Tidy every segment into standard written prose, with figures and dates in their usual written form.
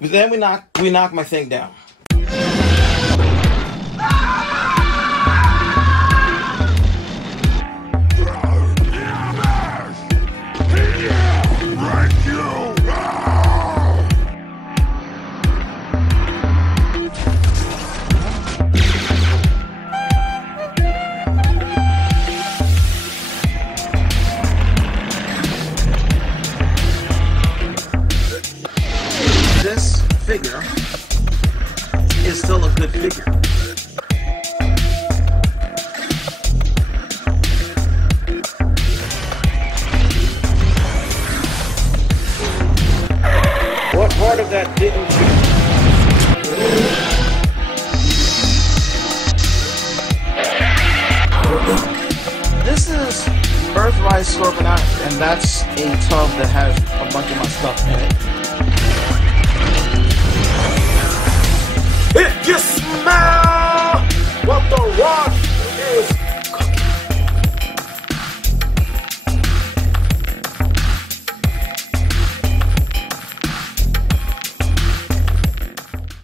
Then we knock my thing down. This figure is still a good figure. What part of that didn't you? This is Earthrise Scorpenoc, and that's a tub that has a bunch of my stuff in it. If you smell what the rock is cooking.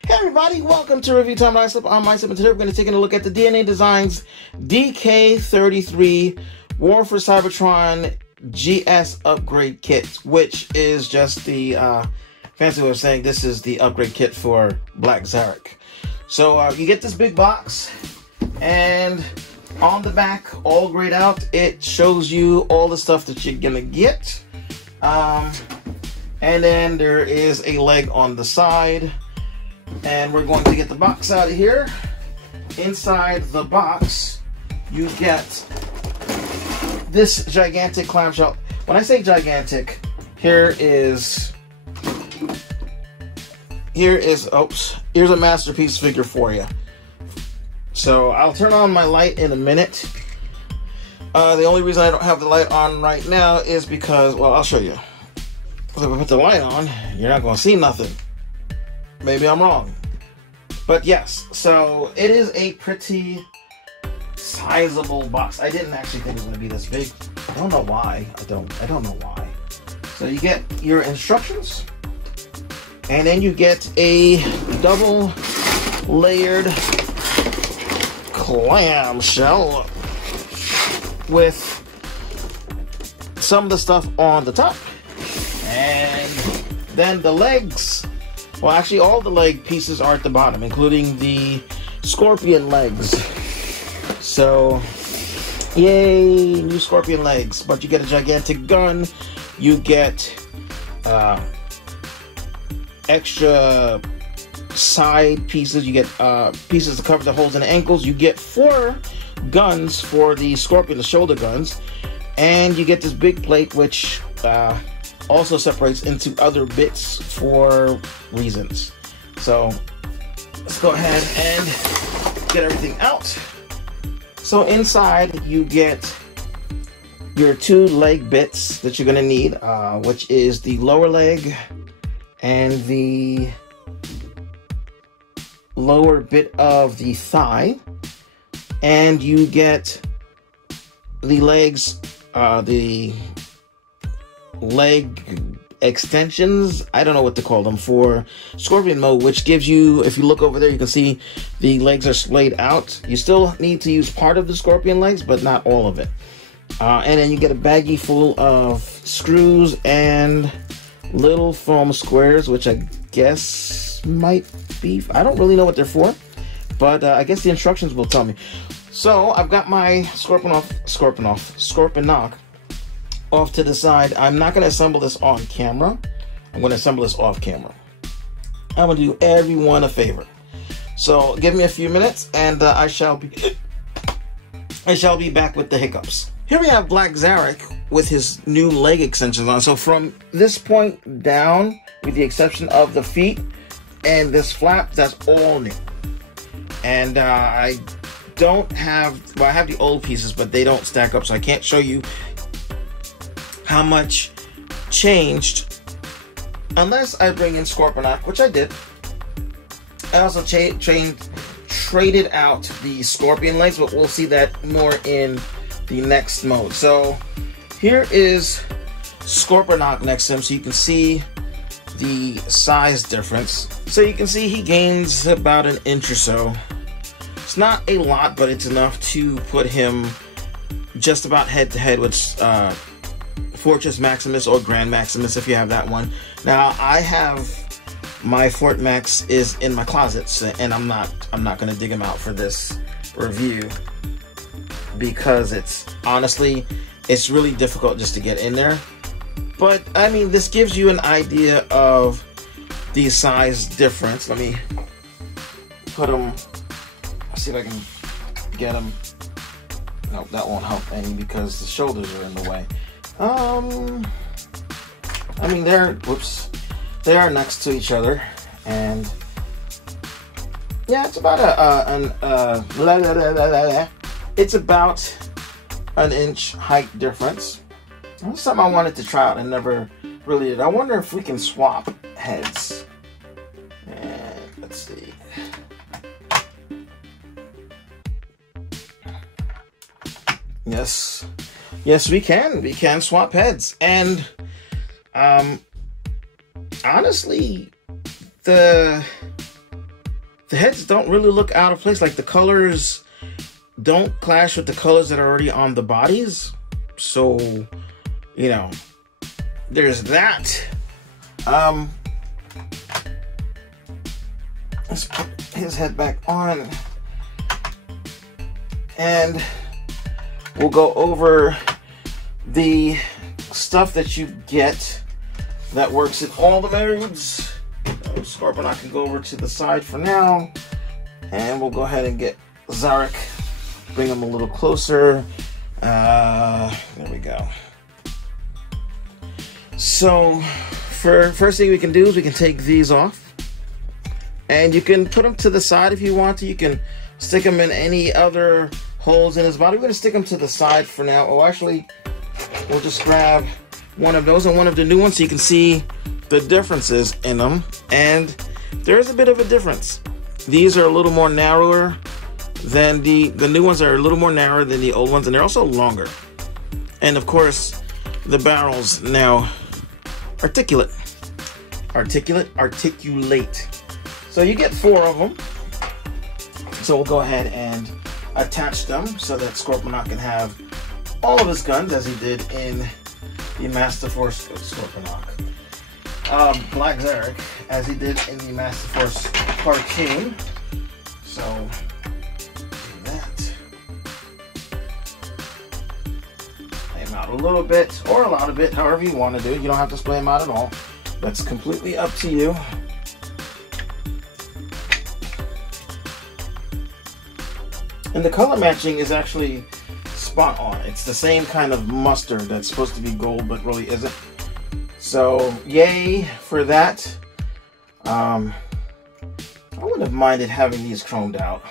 Hey everybody, welcome to Review Time with iSlip. I'm iSlip, and today we're going to take a look at the DNA Designs DK-33 War for Cybertron GS upgrade kit, which is just the fancy way of saying this is the upgrade kit for Black Zarak. So you get this big box, and on the back, all grayed out, it shows you all the stuff that you're gonna get. And then there is a leg on the side, and we're going to get the box out of here. Inside the box, you get this gigantic clamshell. When I say gigantic, here's a masterpiece figure for you. So I'll turn on my light in a minute. The only reason I don't have the light on right now is because, well, I'll show you. If I put the light on, you're not going to see nothing. Maybe I'm wrong. But yes, so it is a pretty sizable box. I didn't actually think it was going to be this big. I don't know why. I don't know why. So you get your instructions. And then you get a double layered clamshell with some of the stuff on the top. And then the legs, well, actually all the leg pieces are at the bottom, including the scorpion legs. So, yay, new scorpion legs. But you get a gigantic gun, you get extra side pieces, you get pieces to cover the holes in the ankles, you get 4 guns for the Scorpion, the shoulder guns, and you get this big plate which also separates into other bits for reasons. So let's go ahead and get everything out. So inside you get your 2 leg bits that you're going to need, which is the lower leg and the lower bit of the thigh, and you get the legs, the leg extensions, I don't know what to call them, for Scorpion mode, which gives you, if you look over there, you can see the legs are splayed out. You still need to use part of the Scorpion legs, but not all of it. And then you get a baggie full of screws and little foam squares, which I guess might be, I don't really know what they're for, but I guess the instructions will tell me. So I've got my Scorpenoc off to the side. I'm not going to assemble this on camera. I'm going to assemble this off camera. I'm going to do everyone a favor. So give me a few minutes, and I shall be back with the hiccups. Here we have Black Zarak with his new leg extensions on. So from this point down, with the exception of the feet and this flap, that's all new. And I don't have, well, I have the old pieces, but they don't stack up, so I can't show you how much changed unless I bring in Scorpenoc, which I did. I also traded out the Scorpion legs, but we'll see that more in the next mode. So here is Scorpenoc next to him, so you can see the size difference. So you can see he gains about an inch or so. It's not a lot, but it's enough to put him just about head to head with Fortress Maximus or Grand Maximus if you have that one. Now I have my Fort Max is in my closets, and I'm not gonna dig him out for this review because it's really difficult just to get in there. But I mean, this gives you an idea of the size difference. Let me put them. See if I can get them. No, that won't help any because the shoulders are in the way. I mean, they are next to each other, and yeah, it's about it's about an inch height difference. That's something I wanted to try out and never really did. I wonder if we can swap heads. And let's see. Yes, we can. We can swap heads, and honestly, the heads don't really look out of place. Like, the colors don't clash with the colors that are already on the bodies. So, you know, there's that. Let's put his head back on, and we'll go over the stuff that you get that works in all the modes. Scorpenoc can go over to the side for now, and we'll go ahead and get Zarak. Bring him a little closer. There we go. So, first thing we can do is we can take these off, and you can put them to the side if you want to. You can stick them in any other holes in his body. We're going to stick them to the side for now. Oh, actually, we'll just grab one of those and one of the new ones so you can see the differences in them. And there's a bit of a difference. These are a little more narrower than the new ones are a little more narrow than the old ones, and they're also longer. And of course, the barrels now articulate. So you get 4 of them. So we'll go ahead and attach them so that Scorpenoc can have all of his guns as he did in the Master Force Scorpenoc. Black Zarak as he did in the Master Force cartoon. So that. Play him out a little bit or a lot of it, however you want to do it. You don't have to splay him out at all. That's completely up to you. And the color matching is actually spot on. It's the same kind of mustard that's supposed to be gold but really isn't. So yay for that. I wouldn't have minded having these chromed out.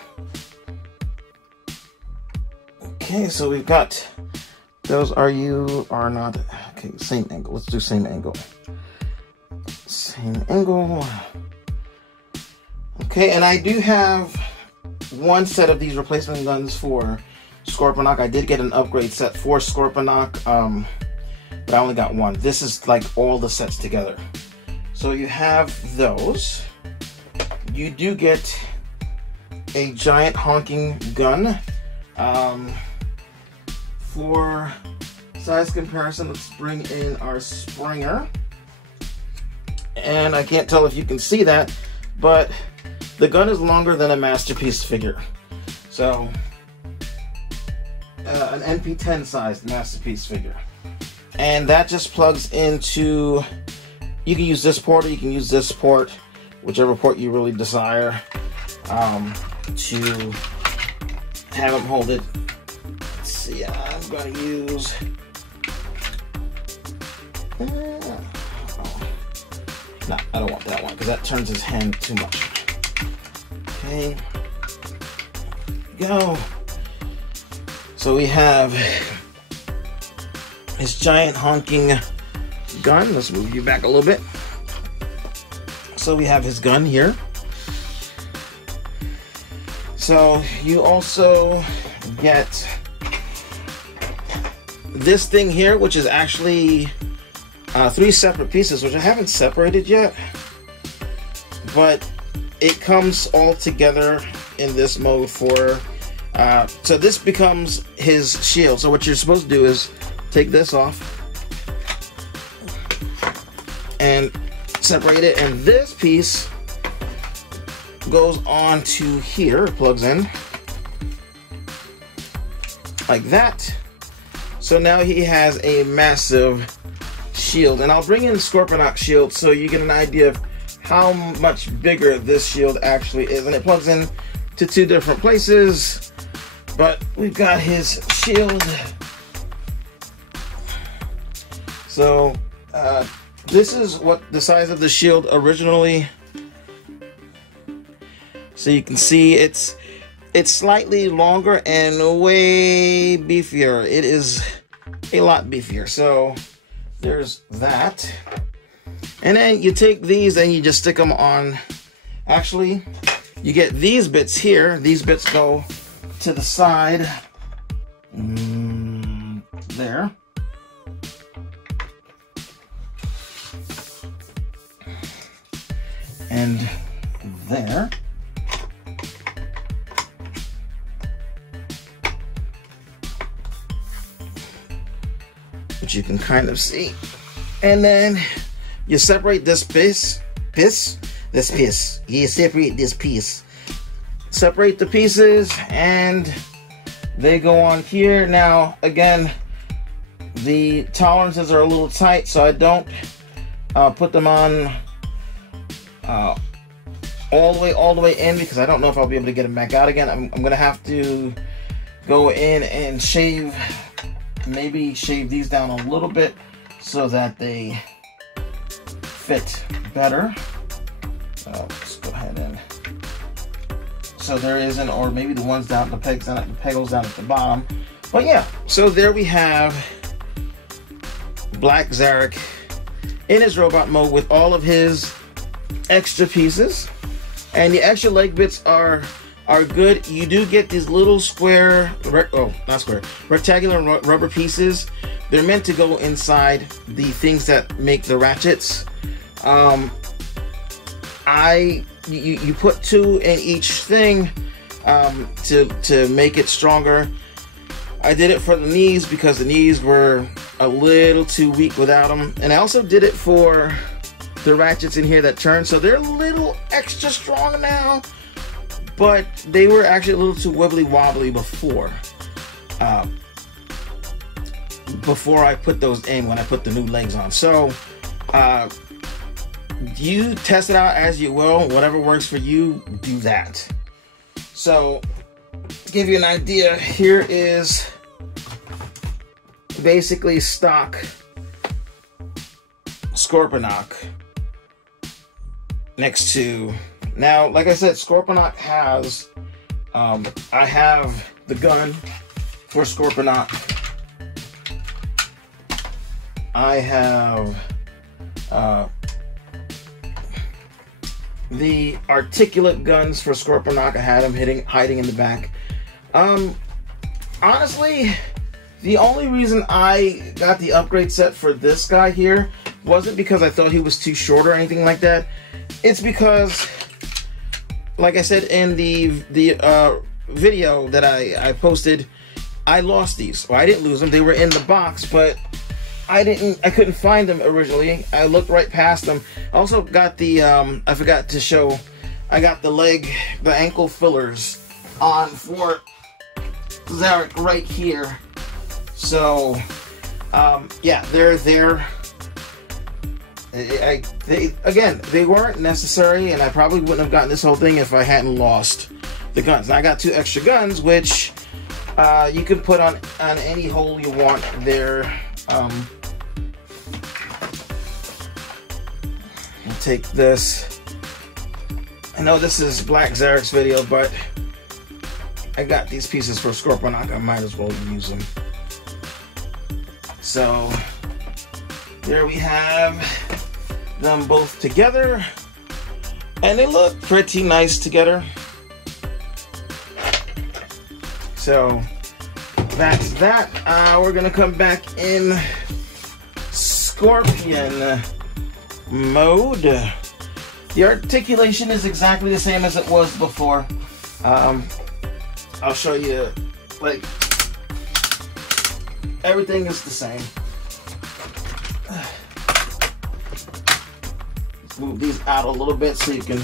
Okay, so we've got those. Are not. Okay, same angle. Let's do same angle. Same angle. Okay, and I do have one set of these replacement guns for Scorpenoc. I did get an upgrade set for Scorpenoc, but I only got one. This is like all the sets together. So you have those. You do get a giant honking gun. For size comparison, let's bring in our Springer. And I can't tell if you can see that, but the gun is longer than a Masterpiece figure. So, an NP10 sized Masterpiece figure. And that just plugs into, you can use this port or you can use this port, whichever port you really desire, to have them hold it. Let's see, I'm going to use, no, I don't want that one because that turns his hand too much. Okay, go. So we have his giant honking gun. Let's move you back a little bit. So we have his gun here. So you also get this thing here, which is actually 3 separate pieces, which I haven't separated yet, but it comes all together in this mode for so this becomes his shield. So what you're supposed to do is take this off and separate it, and this piece goes on to here, plugs in like that. So now he has a massive shield, and I'll bring in Scorpenoc shield so you get an idea of how much bigger this shield actually is. And it plugs in to 2 different places, but we've got his shield. So this is what the size of the shield originally. So you can see it's slightly longer and way beefier. It is a lot beefier. So there's that. And then you take these and you just stick them on. Actually, you get these bits here. These bits go to the side. There. And there. Which you can kind of see. And then you separate this piece. You separate this piece. Separate the pieces, and they go on here. Now, again, the tolerances are a little tight, so I don't put them on all the way in, because I don't know if I'll be able to get them back out again. I'm gonna have to go in and shave, maybe shave these down a little bit so that they fit better. Let's go ahead and, so there isn't, or maybe the ones down, the pegals down at the bottom. But yeah, so there we have Black Zarak in his robot mode with all of his extra pieces, and the extra leg bits are good. You do get these little rectangular rubber pieces. They're meant to go inside the things that make the ratchets. You put 2 in each thing to make it stronger. I did it for the knees because the knees were a little too weak without them, and I also did it for the ratchets in here that turn, so they're a little extra strong now, but they were actually a little too wibbly wobbly before I put those in, when I put the new legs on. So you test it out as you will. Whatever works for you, do that. So to give you an idea, here is basically stock Scorpenoc next to, now like I said, Scorpenoc has I have the gun for Scorpenoc. I have the articulate guns for Scorpenoc. I had them hiding in the back. Honestly, the only reason I got the upgrade set for this guy here wasn't because I thought he was too short or anything like that. It's because, like I said in the video that I posted, I lost these. Well, I didn't lose them. They were in the box, but I couldn't find them originally. I looked right past them. I also got the I forgot to show, I got the ankle fillers on for Zarak right here. So yeah, they're there. They weren't necessary, and I probably wouldn't have gotten this whole thing if I hadn't lost the guns. Now I got 2 extra guns, which you can put on any hole you want there. Take this. I know this is Black Zarak's video, but I got these pieces for Scorpenoc. I might as well use them. So there we have them both together, and they look pretty nice together. So that's that. We're gonna come back in Scorpion mode. The articulation is exactly the same as it was before. I'll show you, like, everything is the same. Let's move these out a little bit so you can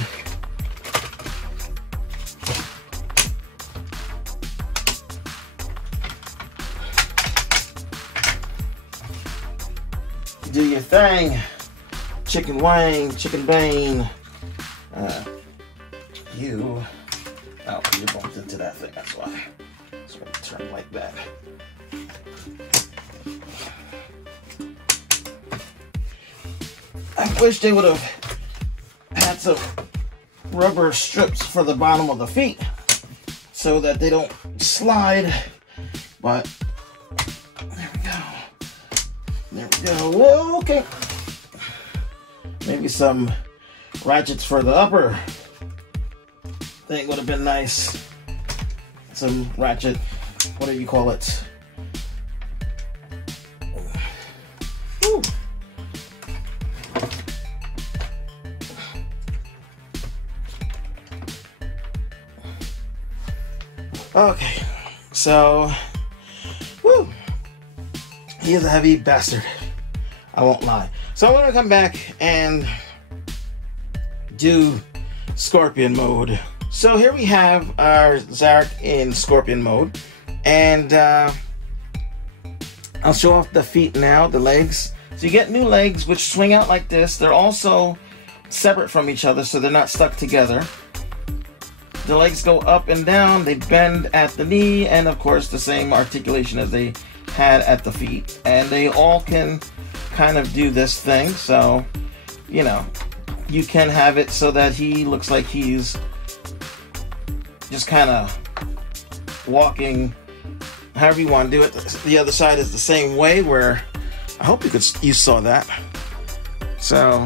do your thing. Chicken wing, chicken bane. You bumped into that thing, that's why. So I'm gonna turn like that. I wish they would have had some rubber strips for the bottom of the feet so that they don't slide, but there we go. There we go. Whoa, okay. Maybe some ratchets for the upper thing would have been nice. Some ratchet, whatever you call it. Woo. Okay, so, woo. He is a heavy bastard. I won't lie. So I'm gonna come back and do Scorpion mode. So here we have our Zarak in Scorpion mode, and I'll show off the feet now, the legs. So you get new legs which swing out like this. They're also separate from each other, so they're not stuck together. The legs go up and down, they bend at the knee, and of course the same articulation as they had at the feet. And they all can kind of do this thing, so you know, you can have it so that he looks like he's just kind of walking however you want to do it. The other side is the same way, where I hope you saw that. So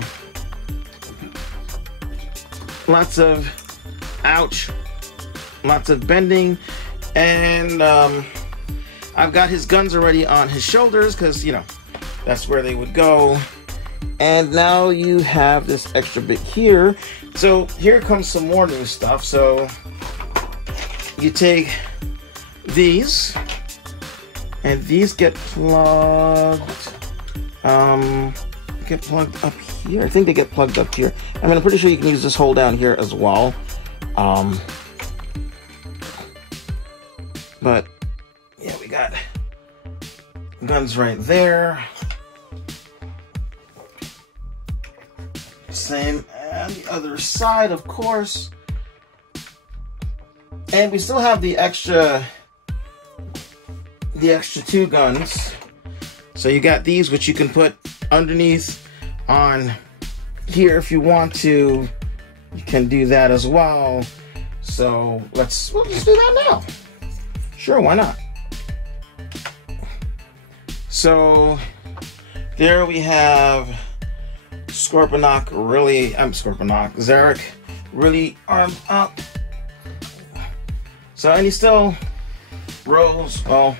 lots of ouch, lots of bending, and I've got his guns already on his shoulders because, you know, that's where they would go. And now you have this extra bit here. So here comes some more new stuff. So you take these, and these get plugged up here. I think they get plugged up here. I mean, I'm pretty sure you can use this hole down here as well. But yeah, we got guns right there. Same on the other side, of course. And we still have the extra two guns. So you got these, which you can put underneath on here if you want to. You can do that as well. So we'll just do that now. Sure, why not? So there we have Scorpenoc, Zarak really armed up. So, and he still rolls, well,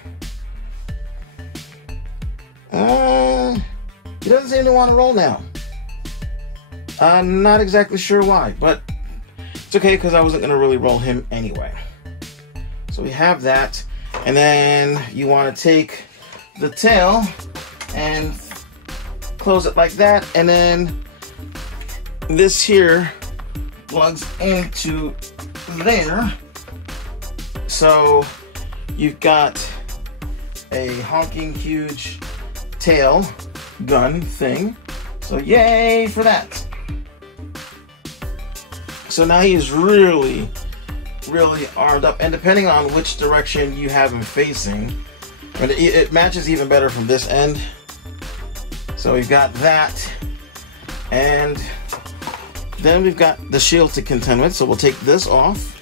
he doesn't seem to want to roll now. I'm not exactly sure why, but it's okay because I wasn't going to really roll him anyway. So we have that, and then you want to take the tail and close it like that, and then this here plugs into there. So you've got a honking huge tail gun thing. So yay for that. So now he's really armed up, and depending on which direction you have him facing, but it matches even better from this end. So we've got that, and then we've got the shield to contend with. So we'll take this off.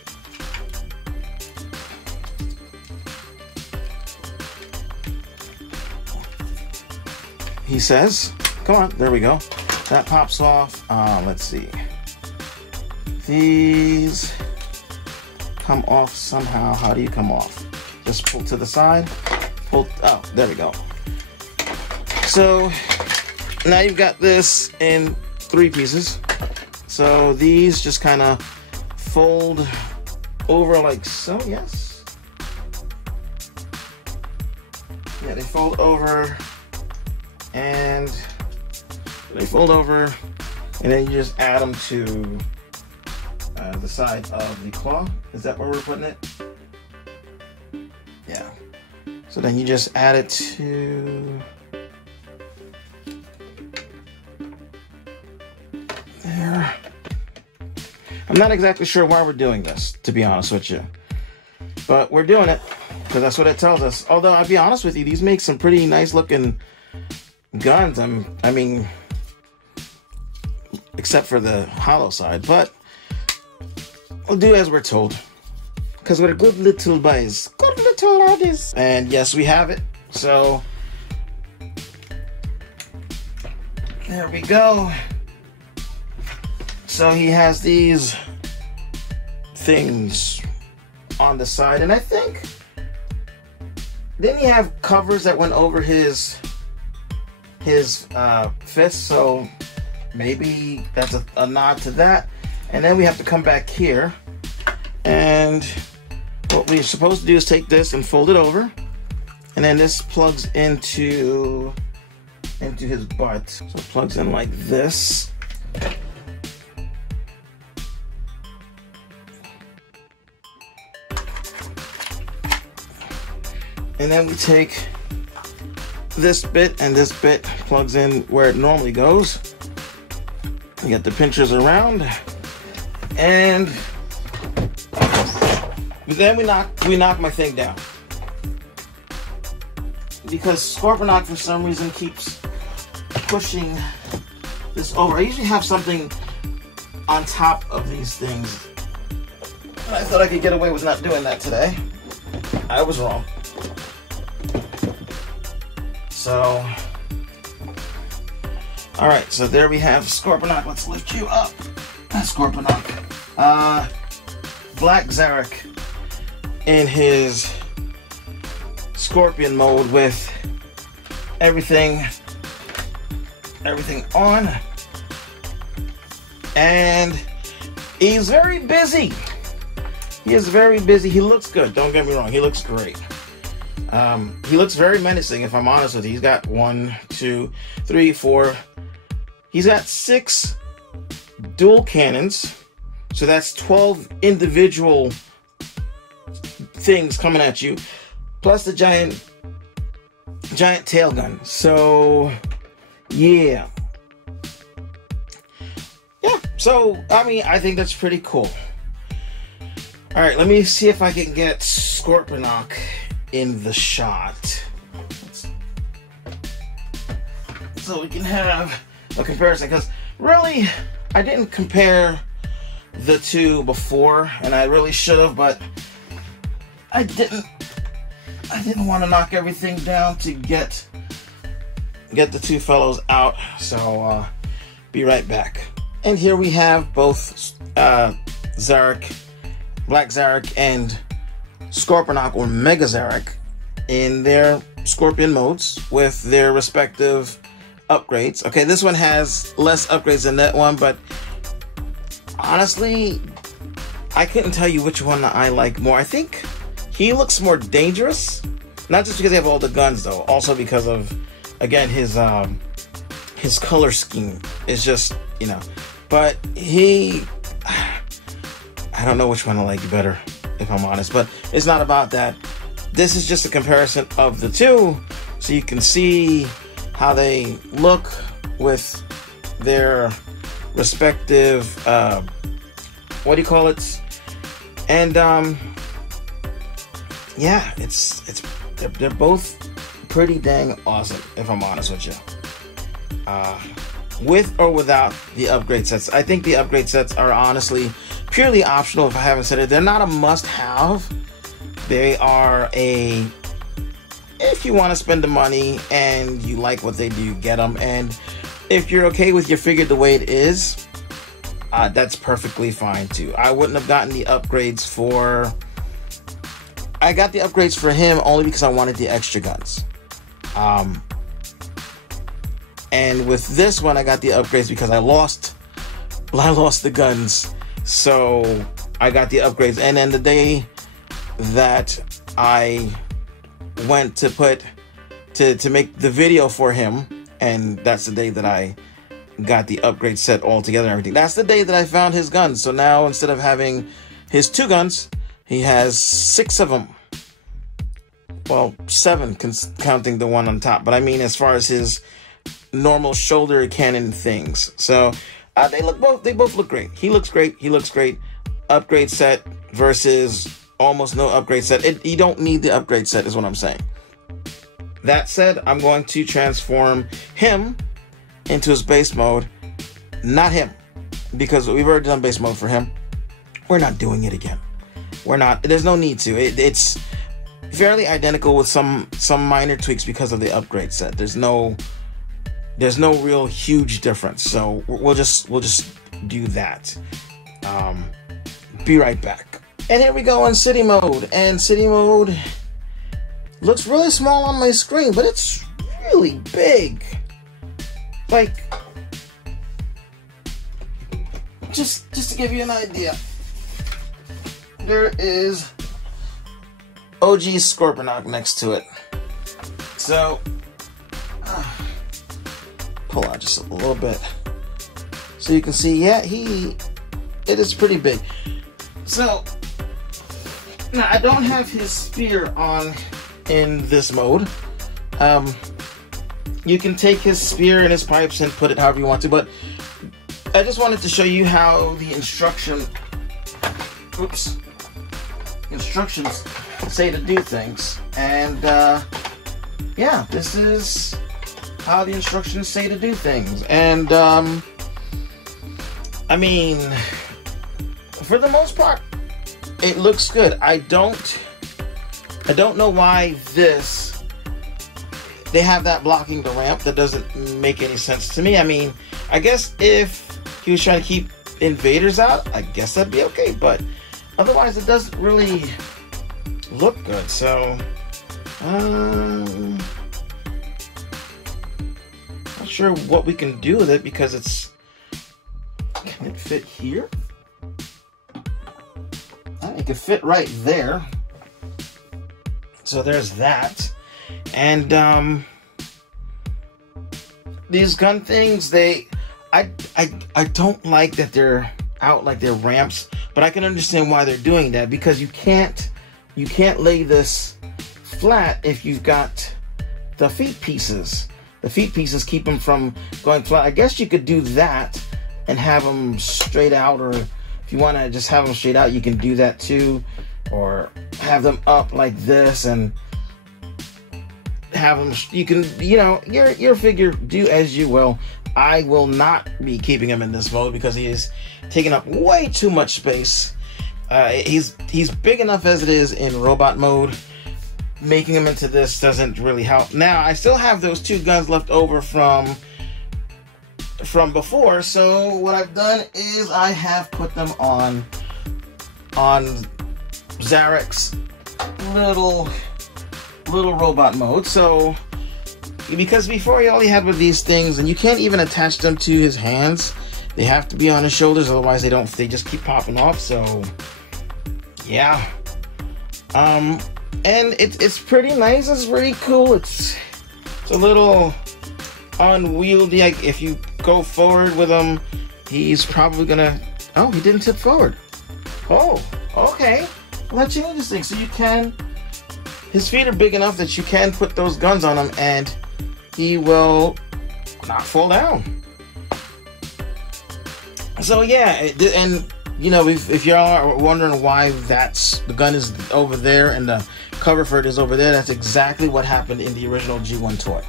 He says, come on, there we go. That pops off. Let's see. These come off somehow. How do you come off? Just pull to the side. Pull, oh, there we go. So now you've got this in 3 pieces. So these just kind of fold over like so, yes. Yeah, they fold over and then you just add them to the side of the claw. Is that where we're putting it? Yeah. So then you just add it to there. I'm not exactly sure why we're doing this, to be honest with you. But we're doing it because that's what it tells us. Although, I'll be honest with you, these make some pretty nice looking guns. I mean, except for the hollow side. But we'll do as we're told. Because we're good little boys. Good little laddies. And yes, we have it. So, there we go. So he has these things on the side, and I think, didn't he have covers that went over his fist? So maybe that's a nod to that. And then we have to come back here, and what we're supposed to do is take this and fold it over, and then this plugs into his butt. So it plugs in like this. And then we take this bit, and this bit plugs in where it normally goes. You get the pinchers around, and then we knock my thing down. Because Scorpenoc for some reason keeps pushing this over. I usually have something on top of these things. I thought I could get away with not doing that today. I was wrong. So, alright, so there we have Scorpenoc. Let's lift you up. That's Scorpenoc. Black Zarak in his Scorpion mode with everything on. And he's very busy. He is very busy. He looks good, don't get me wrong. He looks great. He looks very menacing, if I'm honest with you. He's got 1, 2, 3, 4. He's got 6 dual cannons. So that's 12 individual things coming at you. Plus the giant tail gun. So, yeah. Yeah, so, I mean, I think that's pretty cool. Alright, let me see if I can get Scorpenoc in the shot, so we can have a comparison, because really I didn't compare the two before, and I really should have, but I didn't want to knock everything down to get the two fellows out. So be right back. And here we have both Zarak, Black Zarak, and Scorpenoc or Mega Zarak in their Scorpion modes with their respective upgrades. Okay, this one has less upgrades than that one, but honestly, I couldn't tell you which one I like more. I think he looks more dangerous, not just because they have all the guns though, also because of, again, his color scheme is just, you know, but I don't know which one I like better, if I'm honest, but it's not about that. This is just a comparison of the two, so you can see how they look with their respective, what do you call it? And yeah, they're both pretty dang awesome, if I'm honest with you. With or without the upgrade sets. I think the upgrade sets are honestly purely optional, if I haven't said it. They're not a must-have. They are a, if you want to spend the money and you like what they do, get them. And if you're okay with your figure the way it is, that's perfectly fine too. I wouldn't have gotten the upgrades for... I got the upgrades for him only because I wanted the extra guns. And with this one, I got the upgrades because I lost the guns. So I got the upgrades. And then the day that I went to to make the video for him, and that's the day that I got the upgrade set all together and everything. That's the day that I found his guns. So now instead of having his 2 guns, he has 6 of them. Well, 7 counting the one on top. But I mean, as far as his normal shoulder cannon things. So they both look great. He looks great. He looks great. Upgrade set versus almost no upgrade set. You don't need the upgrade set is what I'm saying. That said, I'm going to transform him into his base mode. Not him, because we've already done base mode for him. We're not doing it again. We're not. There's no need to. It's fairly identical with some minor tweaks because of the upgrade set. There's no real huge difference. So we'll just do that. Be right back. And here we go in city mode. And city mode looks really small on my screen, but it's really big. Like, just to give you an idea, there is OG Scorpenoc next to it. So, pull out just a little bit so you can see. Yeah, it is pretty big. So now I don't have his spear on in this mode. You can take his spear and his pipes and put it however you want to, but I just wanted to show you how the instructions say to do things. And yeah, this is how the instructions say to do things. And I mean, for the most part, it looks good. I don't know why they have that blocking the ramp. That doesn't make any sense to me. I mean, I guess if he was trying to keep invaders out, I guess that'd be okay, but otherwise it doesn't really look good. So not sure what we can do with it, because can it fit here? It could fit right there. So there's that. And these gun things, I don't like that they're out like they're ramps, but I can understand why they're doing that, because you can't lay this flat if you've got the feet pieces. The feet pieces keep them from going flat. I guess you could do that and have them straight out, or if you want to just have them straight out, you can do that too, or have them up like this and have them. You can, your figure, do as you will. I will not be keeping him in this mode because he is taking up way too much space. He's big enough as it is in robot mode. Making him into this doesn't really help. Now, I still have those 2 guns left over from before, so what I've done is I have put them on Zarak's little robot mode. So, because before all he had were these things, and you can't even attach them to his hands. They have to be on his shoulders, otherwise they just keep popping off. So, yeah. And it's pretty nice. It's pretty cool. It's a little unwieldy. If you go forward with him, he's probably gonna. Oh, he didn't tip forward. Oh, okay. Well, that changes things. So his feet are big enough that you can put those guns on him, and he will not fall down. So yeah, and if y'all are wondering why the gun is over there and the cover for it is over there, that's exactly what happened in the original G1 toy.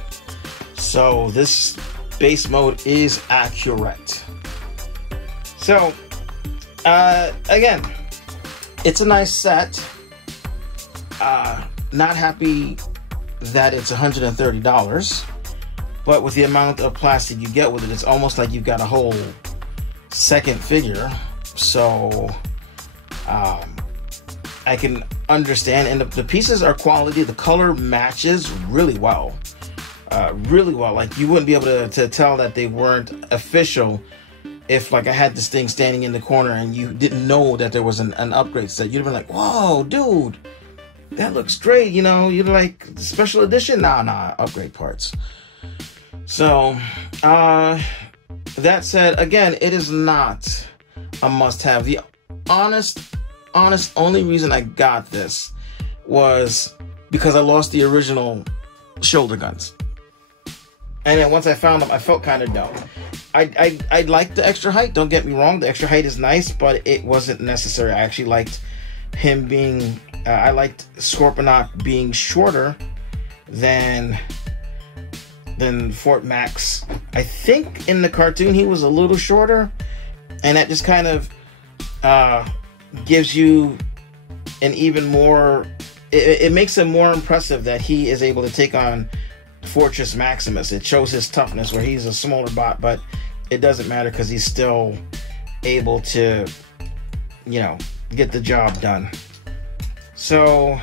So this base mode is accurate. So again, it's a nice set. Not happy that it's $130, but with the amount of plastic you get with it, it's almost like you've got a whole second figure. So I can understand, and the pieces are quality. The color matches really well. really well. Like, you wouldn't be able to tell that they weren't official if, like, I had this thing standing in the corner and you didn't know that there was an upgrade set. You'd have been like, whoa, dude, that looks great. You know, you're like, special edition? Nah, upgrade parts. So, that said, again, it is not a must-have. The honest only reason I got this was because I lost the original shoulder guns. And then once I found them, I felt kind of dumb. I liked the extra height, don't get me wrong. The extra height is nice, but it wasn't necessary. I actually liked him being, I liked Scorpenoc being shorter than Fort Max. I think in the cartoon he was a little shorter, and that just kind of gives you an even more, it makes it more impressive that he is able to take on Fortress Maximus. It shows his toughness where he's a smaller bot, but it doesn't matter because he's still able to, you know, get the job done. So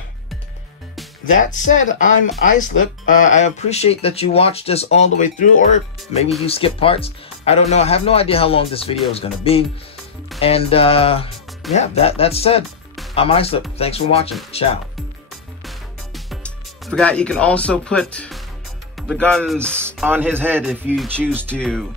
that said, I'm Islip. I appreciate that you watched this all the way through, or maybe you skipped parts. I don't know. I have no idea how long this video is going to be. And yeah, that said, I'm Islip. Thanks for watching. Ciao. Forgot you can also put the guns on his head if you choose to.